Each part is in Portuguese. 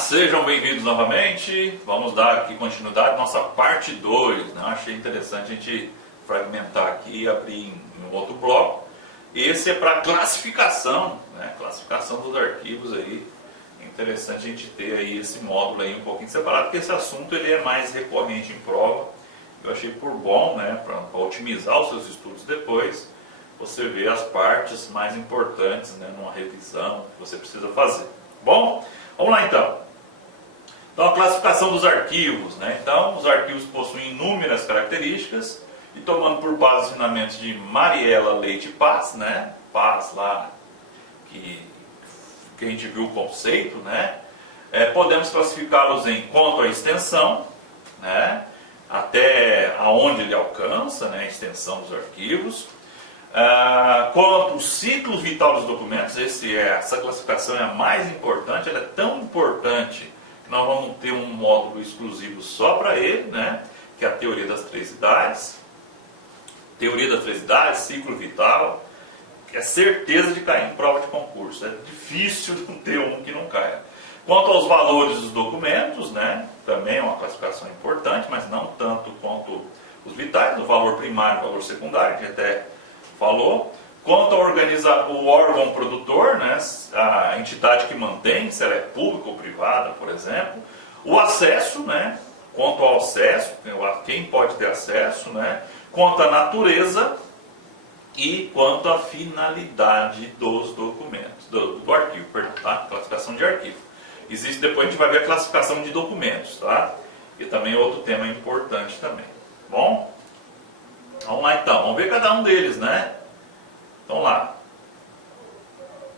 Sejam bem-vindos novamente. Vamos dar aqui continuidade à nossa parte 2. Né? Achei interessante a gente fragmentar aqui e abrir em um outro bloco. Esse é para classificação, né? Classificação dos arquivos aí. É interessante a gente ter aí esse módulo aí um pouquinho separado, porque esse assunto ele é mais recorrente em prova. Eu achei por bom, né, para otimizar os seus estudos depois, você vê as partes mais importantes, né, numa revisão que você precisa fazer. Bom, vamos lá então. Então a classificação dos arquivos, né? Então os arquivos possuem inúmeras características e tomando por base os ensinamentos de Mariela Leite Paz, né? Paz lá que a gente viu o conceito, né? Podemos classificá-los em quanto à extensão, né? Até aonde ele alcança, né? A extensão dos arquivos. Quanto ao ciclo vital dos documentos, essa classificação é a mais importante, ela é tão importante que nós vamos ter um módulo exclusivo só para ele, né? Que é a teoria das três idades. Teoria das três idades, ciclo vital, que é certeza de cair em prova de concurso, é difícil não ter um que não caia. Quanto aos valores dos documentos, né? Também é uma classificação importante, mas não tanto quanto os vitais, o valor primário e o valor secundário, que até falou. Quanto ao o órgão produtor, né, a entidade que mantém, se ela é pública ou privada, por exemplo. O acesso, né, quanto ao acesso, quem pode ter acesso, né, quanto à natureza e quanto à finalidade dos documentos, do arquivo, perdão, tá? Classificação de arquivo. Existe, depois a gente vai ver a classificação de documentos, tá? E também é outro tema importante também. Bom? Vamos lá então, vamos ver cada um deles, né? Então lá.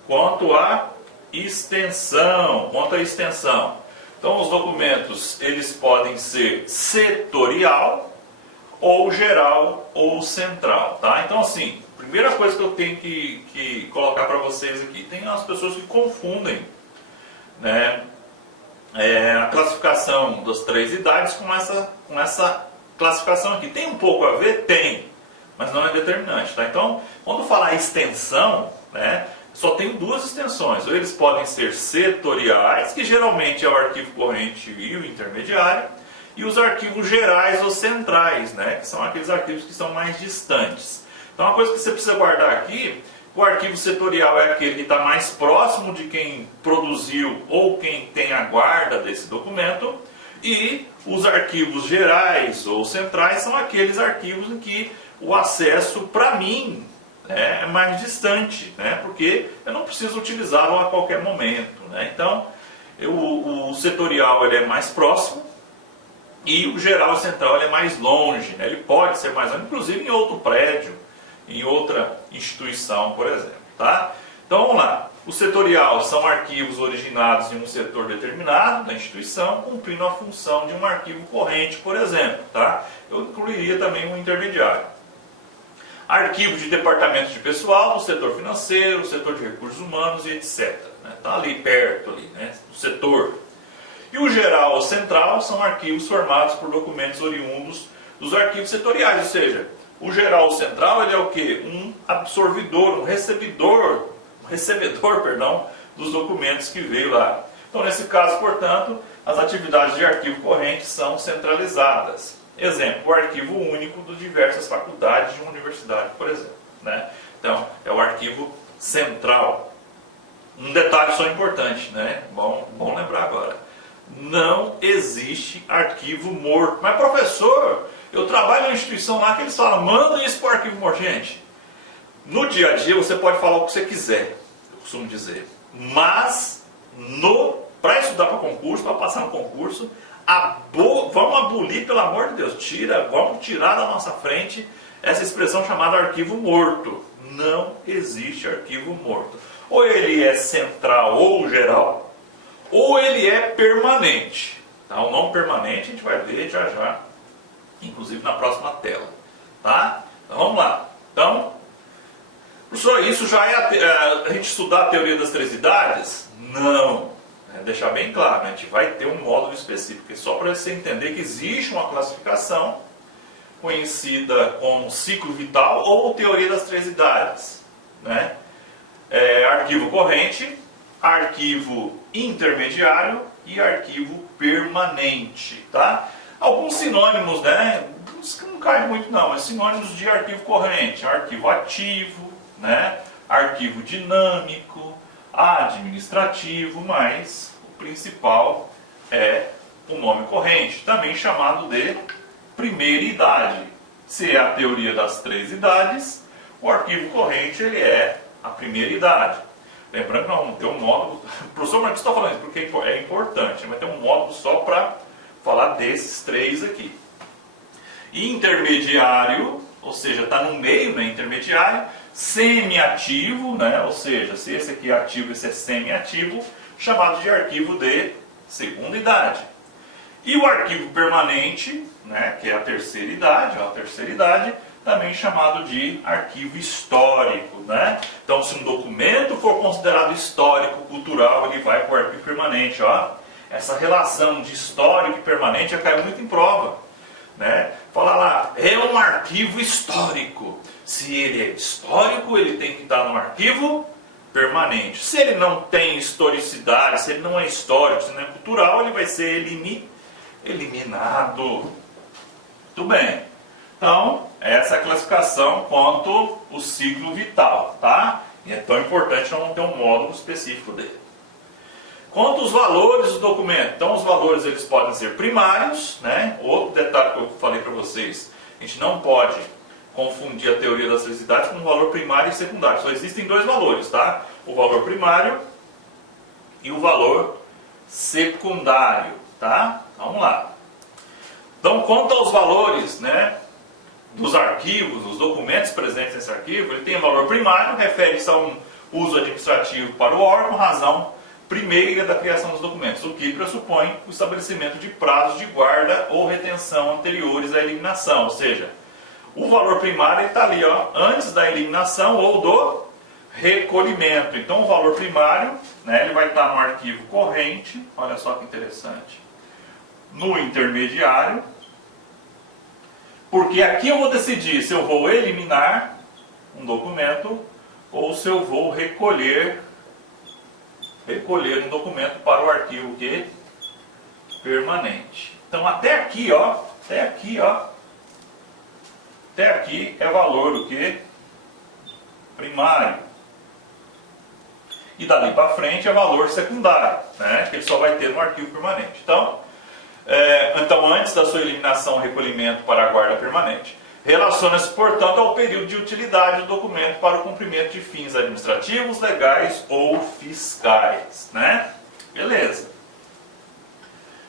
Quanto à extensão, Então os documentos, eles podem ser setorial, ou geral, ou central, tá? Então assim, primeira coisa que eu tenho que colocar para vocês aqui, tem as pessoas que confundem, né? A classificação das três idades com essa classificação aqui. Tem um pouco a ver? Tem, mas não é determinante, tá? Então, quando falar extensão, né, só tem duas extensões. Ou eles podem ser setoriais, que geralmente é o arquivo corrente e o intermediário, e os arquivos gerais ou centrais, né, que são aqueles arquivos que são mais distantes. Então, uma coisa que você precisa guardar aqui, o arquivo setorial é aquele que está mais próximo de quem produziu ou quem tem a guarda desse documento, e os arquivos gerais ou centrais são aqueles arquivos em que o acesso, para mim, é mais distante, né? Porque eu não preciso utilizá-lo a qualquer momento, né? Então, o setorial ele é mais próximo e o geral e central ele é mais longe, né? Ele pode ser mais longe, inclusive em outro prédio, em outra instituição, por exemplo, tá? Então, vamos lá. O setorial são arquivos originados em um setor determinado da instituição, cumprindo a função de um arquivo corrente, por exemplo, tá? Eu incluiria também um intermediário. Arquivos de departamento de pessoal, do setor financeiro, setor de recursos humanos e etc. Está ali perto, ali, né? Do setor. E o geral ou central são arquivos formados por documentos oriundos dos arquivos setoriais, ou seja, o geral ou central ele é o quê? Um absorvidor, um recebedor, dos documentos que veio lá. Então, nesse caso, portanto, as atividades de arquivo corrente são centralizadas. Exemplo, o arquivo único de diversas faculdades de uma universidade, por exemplo, né? Então, é o arquivo central. Um detalhe só importante, né? Bom lembrar agora. Não existe arquivo morto. Mas, professor, eu trabalho em uma instituição lá que eles falam, manda isso para o arquivo morto. Gente, no dia a dia você pode falar o que você quiser, eu costumo dizer. Mas, para estudar para concurso, para passar no concurso, vamos abolir, pelo amor de Deus, vamos tirar da nossa frente essa expressão chamada arquivo morto. Não existe arquivo morto. Ou ele é central ou geral, ou ele é permanente. Tá? O não permanente a gente vai ver já, inclusive na próxima tela. Tá? Então vamos lá. Então, professor, isso já é a gente estudar a teoria das três idades? Não. Deixar bem claro, né? A gente vai ter um módulo específico só para você entender que existe uma classificação conhecida como ciclo vital ou teoria das três idades, né? Arquivo corrente, arquivo intermediário e arquivo permanente, tá? Alguns sinônimos, né? Não cai muito não, mas sinônimos de arquivo corrente: arquivo ativo, né? Arquivo dinâmico, administrativo, mas o principal é o nome corrente, também chamado de primeira idade. Se é a teoria das 3 idades, o arquivo corrente ele é a primeira idade. Lembrando que nós vamos ter um módulo, o professor Marcos está falando isso porque é importante, vai ter um módulo só para falar desses 3 aqui. E intermediário, ou seja, está no meio, né, intermediário, semi-ativo, né, ou seja, se esse aqui é ativo, esse é semi-ativo, chamado de arquivo de segunda idade. E o arquivo permanente, né, que é a terceira idade, também chamado de arquivo histórico, né? Então, se um documento for considerado histórico, cultural, ele vai para o arquivo permanente, ó. Essa relação de histórico e permanente já cai muito em prova, né? Fala lá, é um arquivo histórico. Se ele é histórico, ele tem que estar no arquivo permanente. Se ele não tem historicidade, se ele não é histórico, se não é cultural, ele vai ser eliminado. Muito bem. Então, essa é a classificação quanto o ciclo vital, tá? E é tão importante nós vamos ter um módulo específico dele. Quanto aos valores do documento, então os valores eles podem ser primários, né? Outro detalhe que eu falei para vocês, a gente não pode confundir a teoria das 3 idades com o valor primário e secundário. Só existem 2 valores, tá? O valor primário e o valor secundário, tá? Vamos lá. Então, quanto aos valores, né, dos arquivos, dos documentos presentes nesse arquivo, ele tem o valor primário, refere-se a um uso administrativo para o órgão, razão primeira da criação dos documentos, o que pressupõe o estabelecimento de prazos de guarda ou retenção anteriores à eliminação, ou seja, o valor primário está ali, ó, antes da eliminação ou do recolhimento. Então o valor primário, né, ele vai estar no arquivo corrente, olha só que interessante, no intermediário, porque aqui eu vou decidir se eu vou eliminar um documento ou se eu vou recolher um documento para o arquivo que permanente. Então até aqui, ó, até aqui é valor o que? Primário. E dali para frente é valor secundário, né? Que ele só vai ter no arquivo permanente. Então, antes da sua eliminação ou recolhimento para a guarda permanente. Relaciona-se, portanto, ao período de utilidade do documento para o cumprimento de fins administrativos, legais ou fiscais, né? Beleza.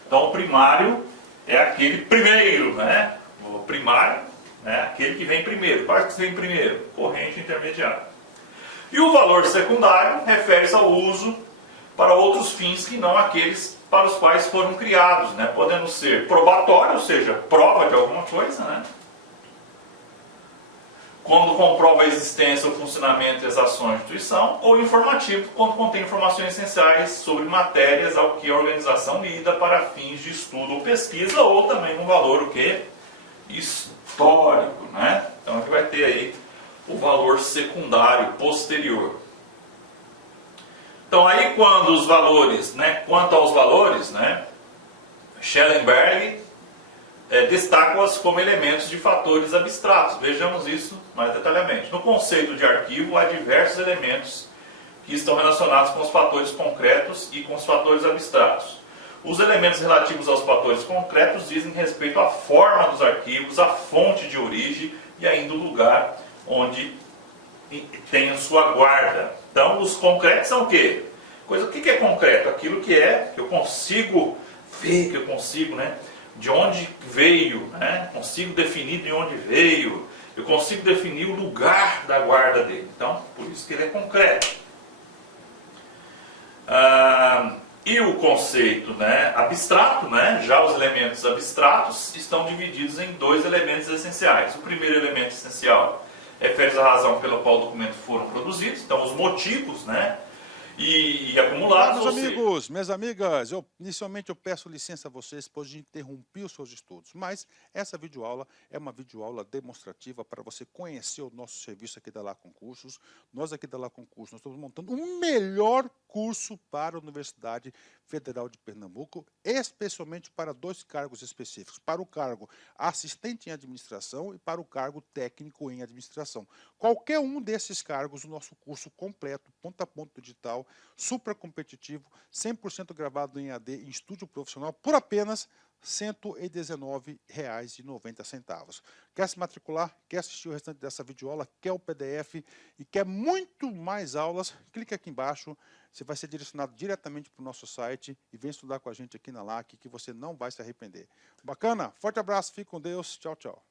Então, o primário é aquele primeiro, né? O primário, né? Aquele que vem primeiro. Quais que vem primeiro? Corrente intermediária. E o valor secundário refere-se ao uso para outros fins que não aqueles para os quais foram criados, né? Podendo ser probatório, ou seja, prova de alguma coisa, né? Quando comprova a existência ou funcionamento e as ações da instituição, ou informativo, quando contém informações essenciais sobre matérias ao que a organização lida para fins de estudo ou pesquisa, ou também um valor o quê? Histórico, né? Então aqui vai ter aí o valor secundário posterior. Então aí quando os valores, né, quanto aos valores, né, Schellenberg destaca-os como elementos de fatores abstratos. Vejamos isso mais detalhadamente. No conceito de arquivo há diversos elementos que estão relacionados com os fatores concretos e com os fatores abstratos. Os elementos relativos aos fatores concretos dizem respeito à forma dos arquivos, à fonte de origem e ainda o lugar onde tem a sua guarda. Então, os concretos são o quê? O que é concreto? Aquilo que eu consigo ver, que eu consigo, né, de onde veio, né, consigo definir de onde veio, eu consigo definir o lugar da guarda dele. Então, por isso que ele é concreto. E o conceito, né, abstrato, né, já os elementos abstratos estão divididos em 2 elementos essenciais. O primeiro elemento essencial refere-se à razão pela qual o documento foram produzidos, então os motivos, né, e acumulados. Meus amigos, minhas amigas, inicialmente eu peço licença a vocês, pois eu interrompi os seus estudos, mas essa videoaula é uma videoaula demonstrativa para você conhecer o nosso serviço aqui da Lacon Cursos. Nós aqui da Lacon Cursos, nós estamos montando um melhor curso para a Universidade Federal de Pernambuco, especialmente para 2 cargos específicos, para o cargo assistente em administração e para o cargo técnico em administração. Qualquer um desses cargos, o nosso curso completo, ponta a ponta digital, super competitivo, 100% gravado em AD, em estúdio profissional, por apenas R$ 119,90. Quer se matricular? Quer assistir o restante dessa videoaula? Quer o PDF e quer muito mais aulas? Clique aqui embaixo, você vai ser direcionado diretamente para o nosso site e vem estudar com a gente aqui na LAC, que você não vai se arrepender. Bacana? Forte abraço, fique com Deus, tchau, tchau.